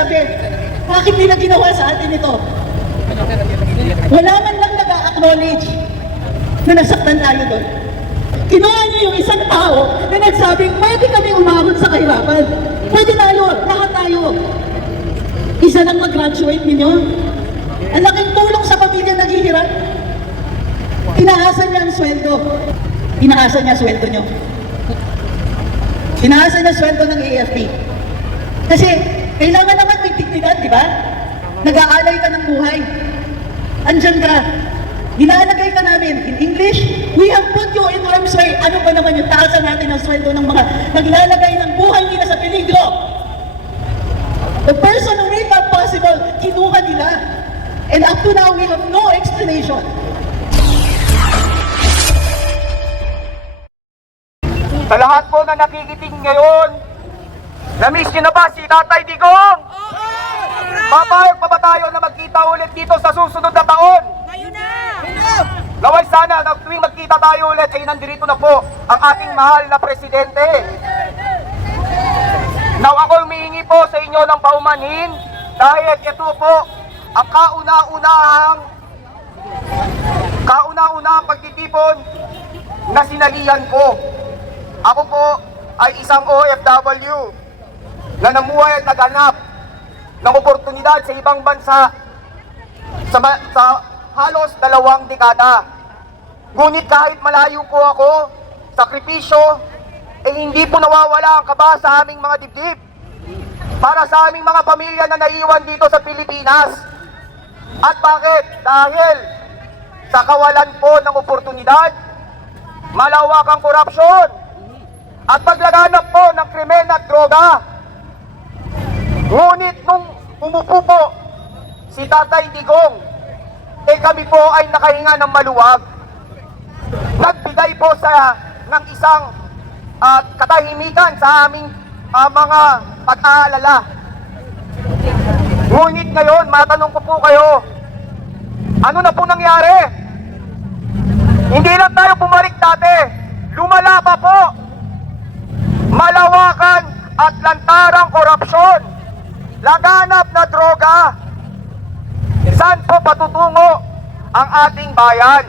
sinasabi, bakit nila ginawa sa atin ito? Wala man lang nag-acknowledge na nasaktan tayo doon. Kinuha niyo yung isang tao na nagsabing, pwede kami umabot sa kahirapan. Pwede tayo, lahat tayo. Isa lang mag-graduate ninyo. Ang laking tulong sa pamilya naghihirap. Pinaasan niya ang sweldo. Pinaasan niya sweldo niyo. Pinaasan niya sweldo ng AFP. Kasi kailangan naman may dignidad, di ba? Nag-aalay ka ng buhay. Andyan ka. Nilalagay ka namin. In English, we have put you in harm's way. Ano ba naman yung taasan natin ang sweldo ng mga naglalagay ng buhay nila sa peligro? The person who made that possible, kinuha nila. And up to now, we have no explanation. Sa lahat po na nakikiting ngayon, na-miss nyo na ba si Tatay Digong? Papayag pa ba tayo na magkita ulit dito sa susunod na taon? Ngayon na! Naway sana na tuwing magkita tayo ulit ay nandito na po ang ating mahal na presidente. Now ako humihingi po sa inyo ng paumanhin dahil ito po ang kauna-unahang pagtitipon na sinalihan ko. Ako po ay isang OFW na namuhay at naghanap ng oportunidad sa ibang bansa sa halos 2 dekada. Ngunit kahit malayo po ako, sakripisyo, hindi po nawawala ang kaba sa aming mga dibdib para sa aming mga pamilya na naiwan dito sa Pilipinas. At bakit? Dahil sa kawalan po ng oportunidad, malawakang korupsyon, at paglaganap po ng krimen at droga. Ngunit nung umupo po si Tatay Digong, kami po ay nakahinga ng maluwag. Nagbigay po ng isang katahimikan sa aming mga pag-aalala. Ngunit ngayon, matanong ko po kayo, ano na po nangyari? Hindi lang tayo bumalik dati, lumala pa po. Malawakan at lantarang korupsyon, laganap na droga. Saan po patutungo ang ating bayan?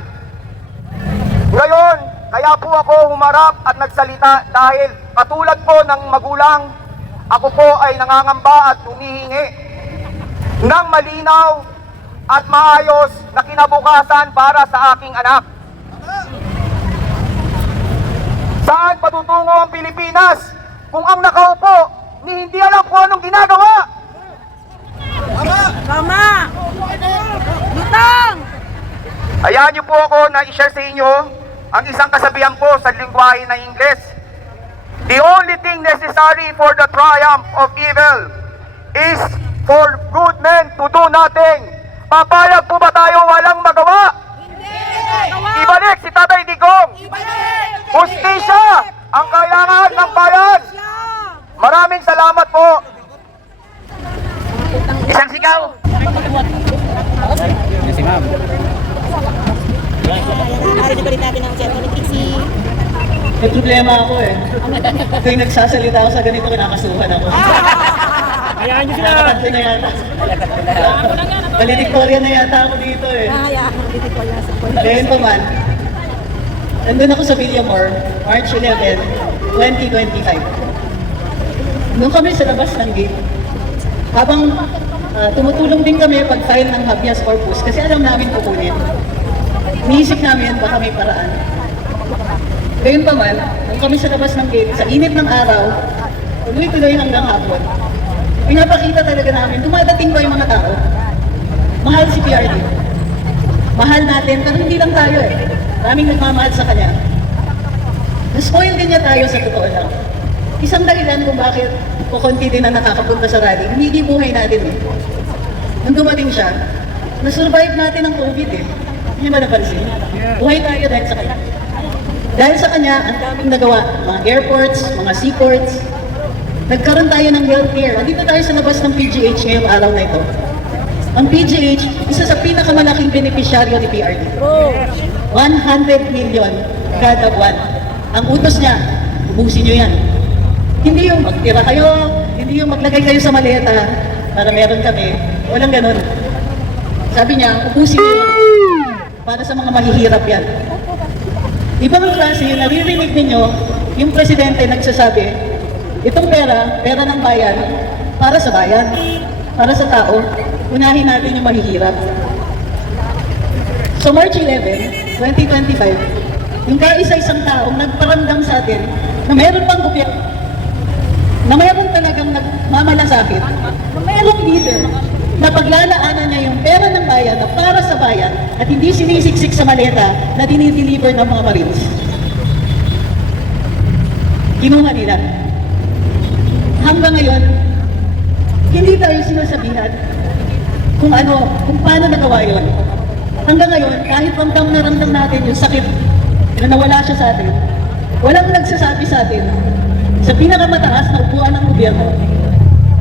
Ngayon, kaya po ako humarap at nagsalita dahil katulad po ng magulang, ako po ay nangangamba at humihingi ng malinaw at maayos na kinabukasan para sa aking anak. Saan patutungo ang Pilipinas kung ang nakaupo ni hindi alam kung anong ginagawa? Tama! Lutang! Hayaan niyo po ako na i-share sa inyo ang isang kasabihan po sa lingwahe ng Ingles. The only thing necessary for the triumph of evil is for good men to do nothing. Papayag po ba tayo walang magawa? Hindi! Ibalik si Tatay Digong! Ibalik! Hustisya ang kailangan ng bayan! Maraming salamat po! Isang sigaw! Si ma'am. Narinig ulit natin ang chat ni Trixie. May problema ako eh. Tuwing nagsasalita ako sa ganito, kinakasuhan ako. Hayaan niyo sila. Nakakanta na yata. Valedictorian na yata ako dito eh. Dito ko lang sa Ngayon pa man, nandun ako sa Villamor, March 11, 2025. Doon kami sa labas ng gate. Habang tumutulong din kami pag-file ng habeas corpus kasi alam namin kukunin. Iniisip namin baka may paraan. Ngayon pa man, nung kami sa labas ng gate, sa init ng araw, tuloy-tuloy hanggang hapon, pinapakita talaga namin, dumadating ba yung mga tao? Mahal si PRD. Mahal natin, pero hindi lang tayo eh. Maraming nagmamahal sa kanya. Na-spoil din niya tayo sa totoo lang. Isang dahilan kung bakit kukunti din na nakakapunta sa rally, hindi buhay natin eh. Nung dumating siya, na-survive natin ang COVID eh. Hindi ba napansin? Buhay tayo dahil sa kanya. Dahil sa kanya, ang daming nagawa. Mga airports, mga seaports. Nagkaroon tayo ng healthcare. Andito tayo sa labas ng PGH ngayong araw na ito. Ang PGH, isa sa pinakamalaking benepisyaryo ni PRD. 100 million kada buwan. Ang utos niya, ubusin nyo yan. Hindi yung magtira kayo, hindi yung maglagay kayo sa maleta. para meron kami. Walang ganun. Sabi niya, ubusin niyo yun. Para sa mga mahihirap yan. Ibang klase yung naririnig ninyo, yung presidente nagsasabi, itong pera, pera ng bayan, para sa bayan, para sa tao, unahin natin yung mahihirap. So March 11, 2025, yung kaisa-isang taong nagparamdam sa atin na meron pang gobyerno, na meron talagang nagmamalasakit, na merong leader na paglalaanan niya yung pera ng bayan na para sa bayan at hindi sinisiksik sa maleta na dinideliver ng mga Marines. Kinuha nila. Hanggang ngayon, hindi tayo sinasabihan kung paano nagawa yun. Hanggang ngayon, kahit ramdam na ramdam natin yung sakit na nawala siya sa atin, walang nagsasabi sa atin sa pinakamataas na upuan ng gobyerno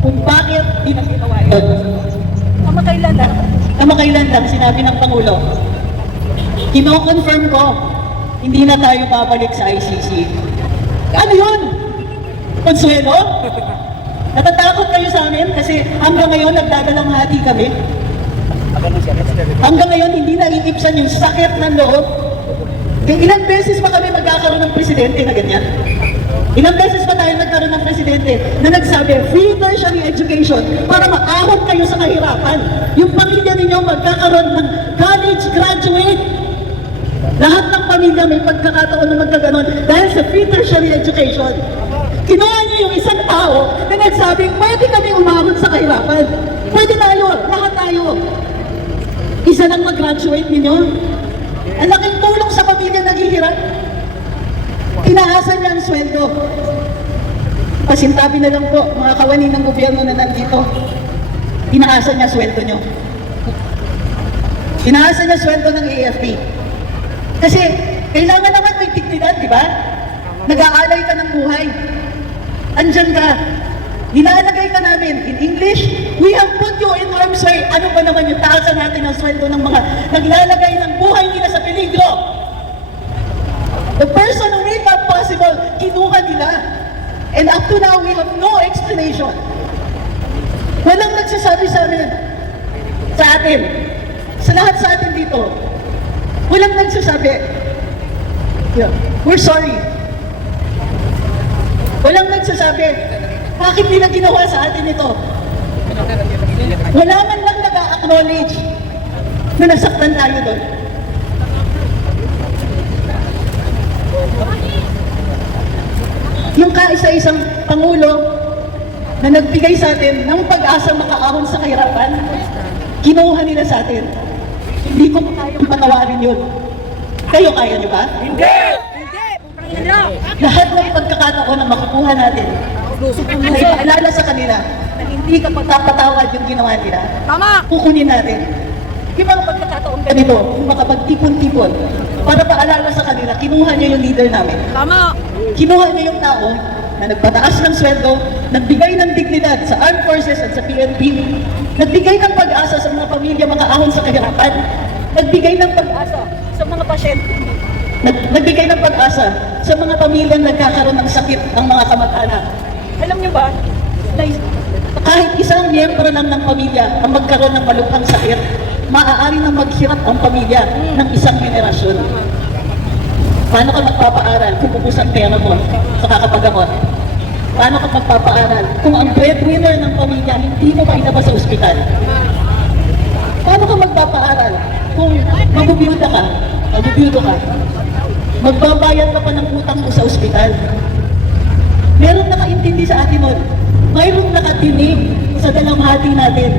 kung bakit di na ginawa yun. Kamakailan lang, sinabi ng Pangulo, kino-confirm ko, hindi na tayo babalik sa ICC. Ano yun? Consuelo? Natatakot kayo sa amin kasi hanggang ngayon nagdadalang hati kami. Hanggang ngayon hindi naiipsan yung sakit ng loob. Kaya ilang beses pa kami magkakaroon ng presidente na ganyan? Ilang beses pa tayo nagkaroon ng presidente na nagsabi, free tertiary education para maahon kayo sa kahirapan. Yung pamilya ninyo magkakaroon ng college graduate. Lahat ng pamilya may pagkakataon na magkaganon dahil sa free tertiary education. Kinuha niyo yung isang tao na nagsabing, pwede kami umahon sa kahirapan. Pwede tayo, lahat tayo. Isa lang mag-graduate ninyo. Ang laking tulong sa pamilya naghihirap. Tinaasan niya ang sweldo. Pasintabi na lang po, mga kawani ng gobyerno na nandito. Tinaasan niya sweldo niyo. Tinaasan niya sweldo ng AFP. Kasi kailangan naman may dignidad, di ba? Nag-aalay ka ng buhay. Andyan ka. Nilalagay ka namin in English, we have put you in harm's way. Ano ba naman yung taasan natin ang sweldo ng mga naglalagay ng buhay nila sa peligro? The person who made that possible, kinuha nila. And up to now, we have no explanation. Walang nagsasabi sa amin, sa atin, sa lahat sa atin dito. Walang nagsasabi, yeah, we're sorry. Walang nagsasabi, bakit nila ginawa sa atin ito? Wala man lang nag-acknowledge na nasaktan tayo doon. Yung kaisa-isang Pangulo na nagbigay sa atin ng pag-asa makaahon sa kahirapan, kinuha nila sa atin. Hindi ko kayang patawarin yun. Kayo kaya niyo ba? Hindi! Lahat ng pagkakataon na makukuha natin, na ipaalala sa kanila na hindi ka patapatawad yung ginawa nila, Tama! kukunin natin. Yung mga pagkakataon ganito, yung makapagtipon-tipon, para paalala sa kanila, kinuha niya yung leader namin. Tama! Kinuha niya yung tao na nagpataas ng sweldo, nagbigay ng dignidad sa Armed Forces at sa PNP, nagbigay ng pag-asa sa mga pamilya makaahon sa kahirapan, nagbigay ng pag-asa sa mga pasyente, nagbigay ng pag-asa sa mga pamilyang nagkakaroon ng sakit ng mga kamag-anak. Alam niyo ba, na kahit isang miyembro lang ng pamilya ang magkaroon ng malubhang sakit, maaari na maghirap ang pamilya ng isang henerasyon. Paano ka magpapaaral kung ubus ang pera mo sa kakapagamot? Paano ka magpapaaral kung ang breadwinner ng pamilya hindi mo mailabas sa ospital? Paano ka magpapaaral kung magbubiyuda ka, magbubiyudo ka, magbabayad ka pa ng utang mo sa ospital? Merong nakaintindi sa atin nun. Mayroong nakatinig sa dalamhati natin,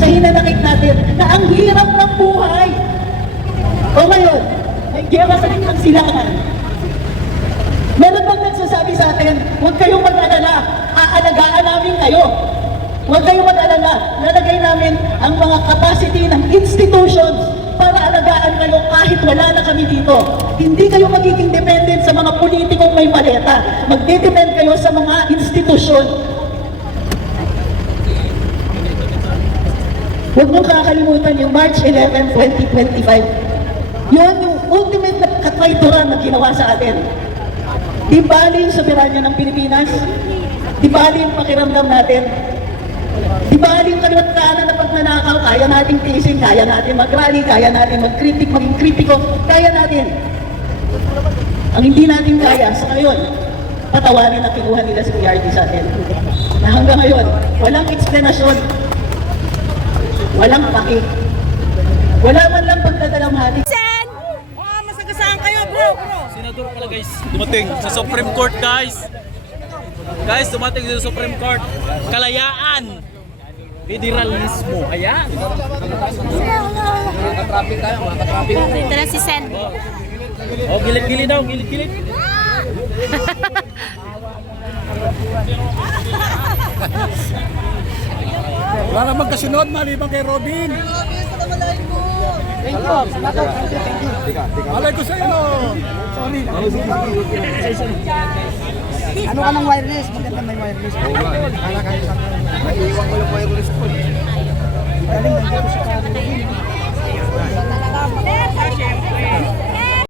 sa hinanakit natin, na ang hirap ng buhay. O ngayon, may gera sa inyong silangan. Meron bang nagsasabi sa atin, huwag kayong mag-alala, aalagaan namin kayo. Huwag kayong mag-alala, lalagay namin ang mga capacity ng institutions para alagaan kayo kahit wala na kami dito. Hindi kayo magiging dependent sa mga politikong may maleta. Magdedepend kayo sa mga institusyon. Huwag mong kakalimutan yung March 11, 2025. Yun yung ultimate na katraituran na ginawa sa atin. Di bali yung soberanya ng Pilipinas? Di bali yung pakiramdam natin? Di bali yung baliwat kanan na pagnanakaw, kaya natin tiisin, kaya natin mag-rally, kaya natin mag-critic, maging kritiko, kaya natin. Ang hindi natin kaya sa ngayon, patawarin na kinuha nila si PRD sa atin. Na hanggang ngayon, walang explanation, walang paki, wala man lang pagdadalamhati. Sen! Masagasaan kayo, bro! Senador pala guys. Dumating sa Supreme Court guys. Guys, dumating sa Supreme Court. Kalayaan. Federalismo. Ayan. Ito na si Sen. Oh, gilid-gilid daw. Gilid-gilid. Wala na magkasunod, maliban kay Robin. Malay ko sa'yo. Sorry. Ano ka ng wireless? Maganda may wireless. Kala kayo sa... Naiiwan ko yung wireless ko. Galing nandito sa kanya.